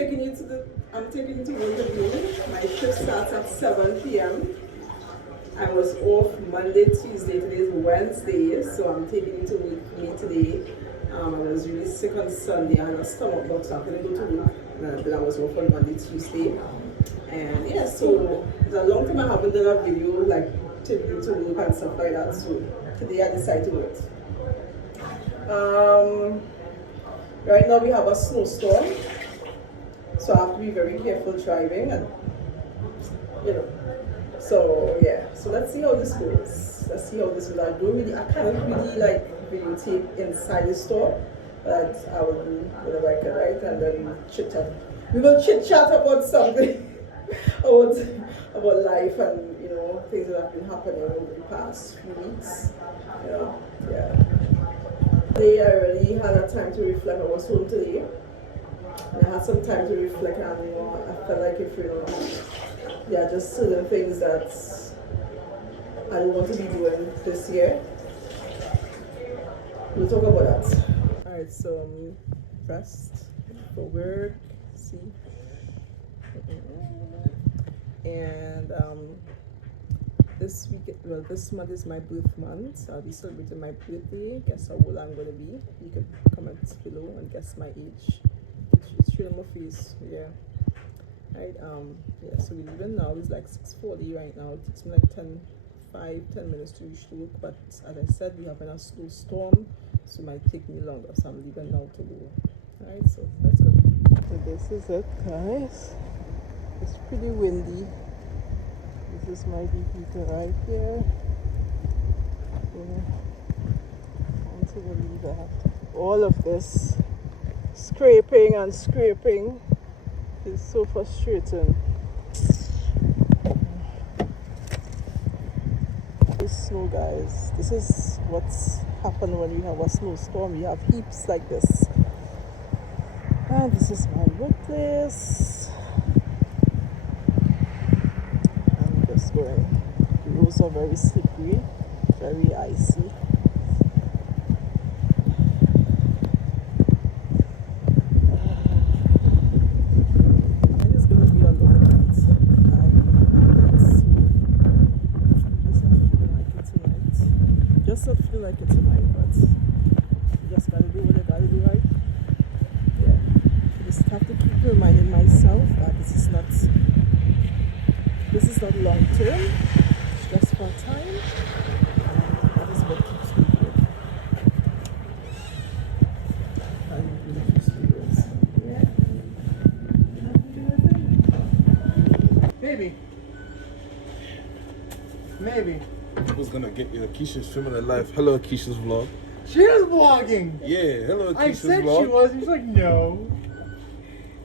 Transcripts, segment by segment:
I'm taking you to work with me. My shift starts at 7 p.m. I was off Monday, Tuesday, today is Wednesday, so I'm taking you to work with me today. I was really sick on Sunday. I had a stomach bug, so I couldn't go to work. And then I was off on Monday, Tuesday. And yeah, so it's a long time I haven't done a video like taking you to work and stuff like that. So today I decided to do it. Right now we have a snowstorm, so I have to be very careful driving, and so yeah, so let's see how this goes. I cannot really like videotape inside the store, but I will do whatever I can, right? And then we will chit chat about something about life and things that have been happening over the past few weeks. Yeah. Today I really had a time to reflect. I was home today and I had some time to reflect, and I felt like if there are just certain things that I don't want to be doing this year. We'll talk about that. Alright, so I'm dressed for work, see? And this month is my birth month. I'll be celebrating my birthday. Guess how old I'm gonna be. You can comment below and guess my age. It's straight on my face, yeah. Right, yeah, so we're leaving now. It's like 6:40 right now. It takes me like 10 minutes to reach to work, but as I said, we have a slow storm, so it might take me longer, so I'm leaving now to go. Alright, so let's go. So this is it, guys. It's pretty windy. This is my repeater right here. I want to believe that all of this scraping is so frustrating. This snow, guys. This is what's happened when we have a snowstorm. We have heaps like this. And this is my workplace. Going. The roads are very slippery, very icy. I'm just going to be on the lookout. Just not feel like it tonight, but you just gotta do what you gotta do, right? Yeah. I just have to keep reminding myself that this is not long term, it's just for time, and that is what keeps me going. And really keeps me going. Yeah. Maybe. Who's gonna get you? Keisha's filming her life. Hello, Keisha's vlog. She is vlogging. Yeah, hello, Keisha's vlog. I said she was. She's like, no.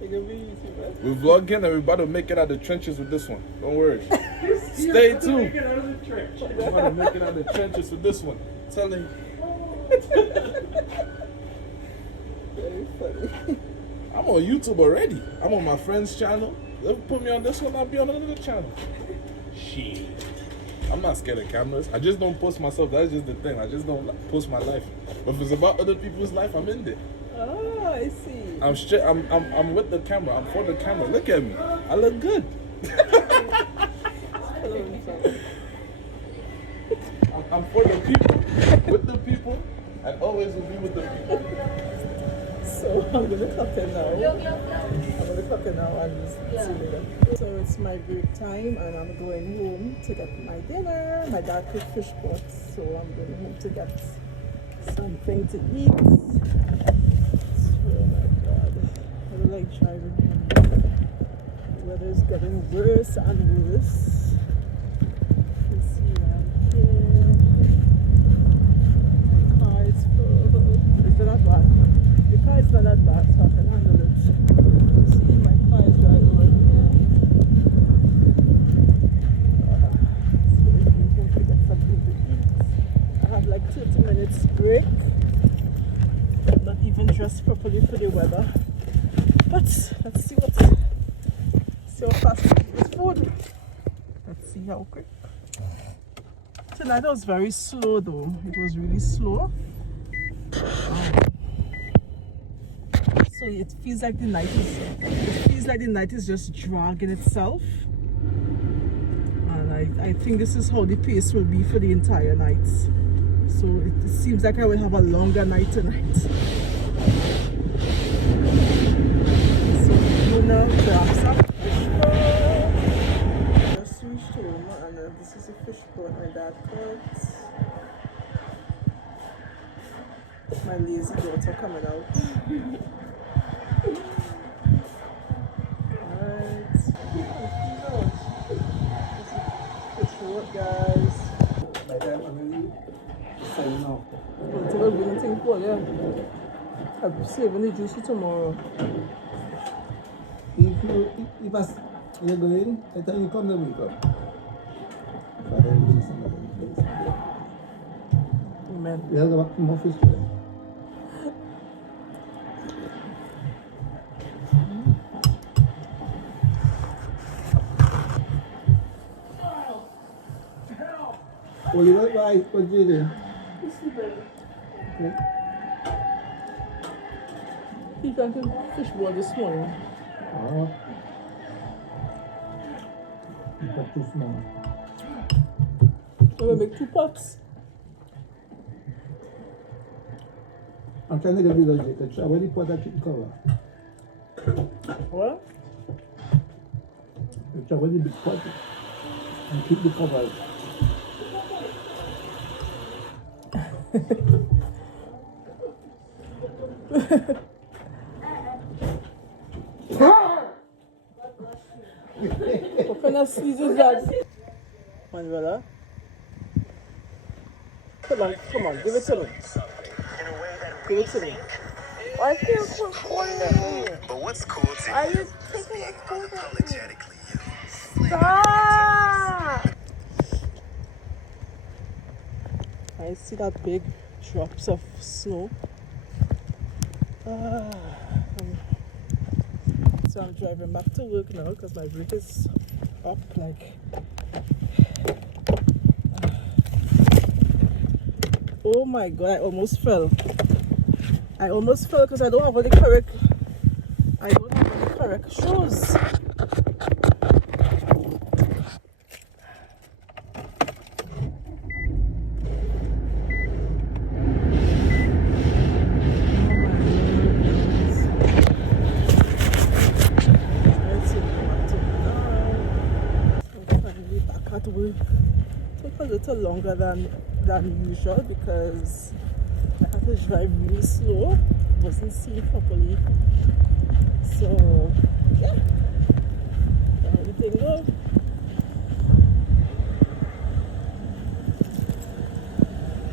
We're vlogging and we're about to make it out of the trenches with this one. Don't worry. Stay tuned. We're about to make it out of the trenches with this one. Telling. Very funny. I'm on YouTube already. I'm on my friend's channel. They'll put me on this one, I'll be on another channel. Shit. I'm not scared of cameras. I just don't post myself. That's just the thing. I just don't post my life. But if it's about other people's life, I'm in there. Oh, I see. I'm straight. I'm with the camera. I'm for the camera. Look at me. I look good. I'm for the people, with the people, and always will be with the people. So I'm gonna clock it now. And just see you later. So it's my break time, and I'm going home to get my dinner. My dad cooked fish pot, so I'm going home to get something to eat. Oh my God, I don't like driving home. The weather is getting worse and worse. You can see right here. The car is full. It's not bad. The car is not that bad, so I can handle it. You see, my car is right over here. So I'm going to get something to eat. I have like 30 minutes break. I'm not even dressed properly for the weather. But let's see how fast I eat this food. Let's see how quick. Tonight was very slow though. It was really slow. So it feels like the night is just dragging itself. And I think this is how the pace will be for the entire night. So it seems like I will have a longer night tonight. So Luna grabs some fish bowl. Just reached home and this is a fish bowl my dad caught. My lazy daughter coming out. Alright. Fish road, guys. By that family, signing off. Until we're going to think, well, yeah. I'm saving the juice for tomorrow. If you're going, by the time you come, then we come. But then we do some other things. Amen. We have to go back to more fish today. Oliver, why? What do you do? Okay. He drank a fish bowl this morning. Oh. You got too small. So we make 2 pots. I'm trying to get rid of it. I already put that chicken cover. What? It's already big pot. And keep the cover. What kind of sneeze is that? Manuela? Come on, give it to me. Give it to me. Why are you recording me? But what's cool to Are you you taking a photo? unapologetically you? Stop! I see that big drops of snow. So I'm driving back to work now because my brake is up like. Oh my god, I almost fell. I almost fell because I don't have the correct shoes. Took a little longer than usual because I had to drive really slow, wasn't seen properly. So yeah, everything go.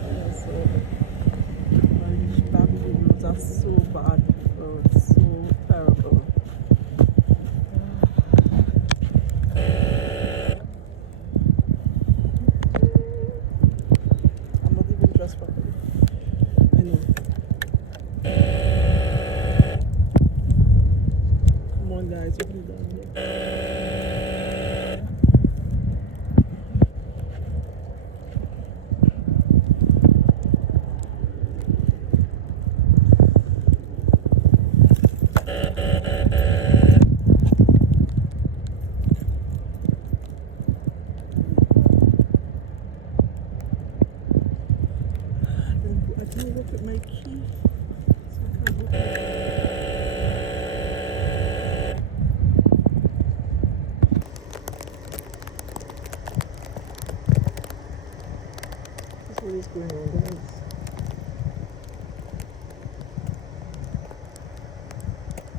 Yeah, so I reached back, the roads are so bad, oh, it's so terrible. Guys, what have you done here? I didn't look at my key, so I can't look at it. What is going on, guys?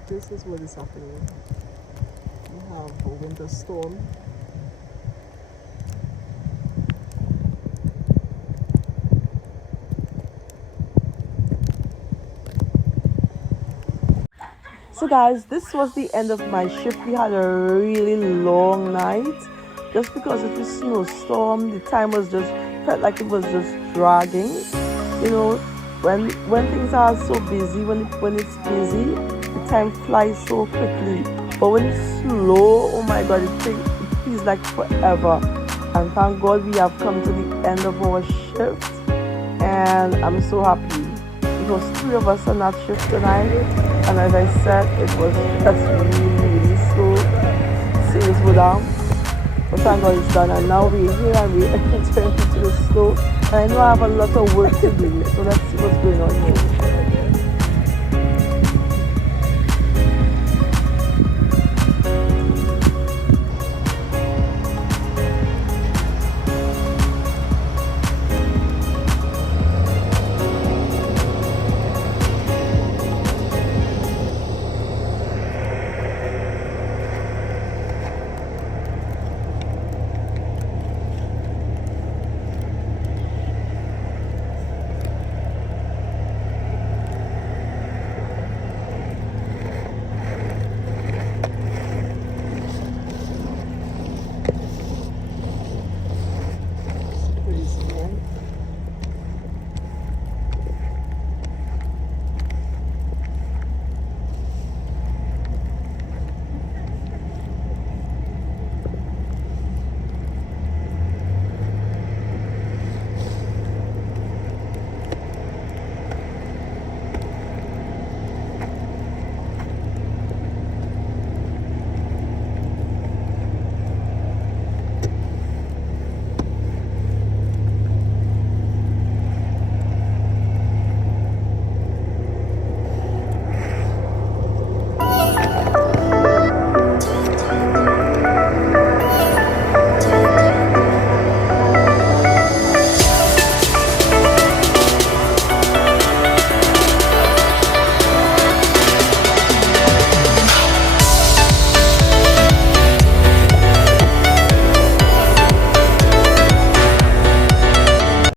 This is what is happening. We have a winter storm. So guys, this was the end of my shift. We had a really long night. Just because of the snowstorm, the time was just felt like it was just dragging. You know, when things are so busy, when it's busy, the time flies so quickly. But when it's slow, oh my god, it feels like forever. And thank God we have come to the end of our shift, and I'm so happy. It was 3 of us on that shift tonight, And as I said, it was just really slow. Sales would but thank God it's done. And now we're here and we're entering into the slow. And I know I have a lot of work to do, so let's see what's going on here.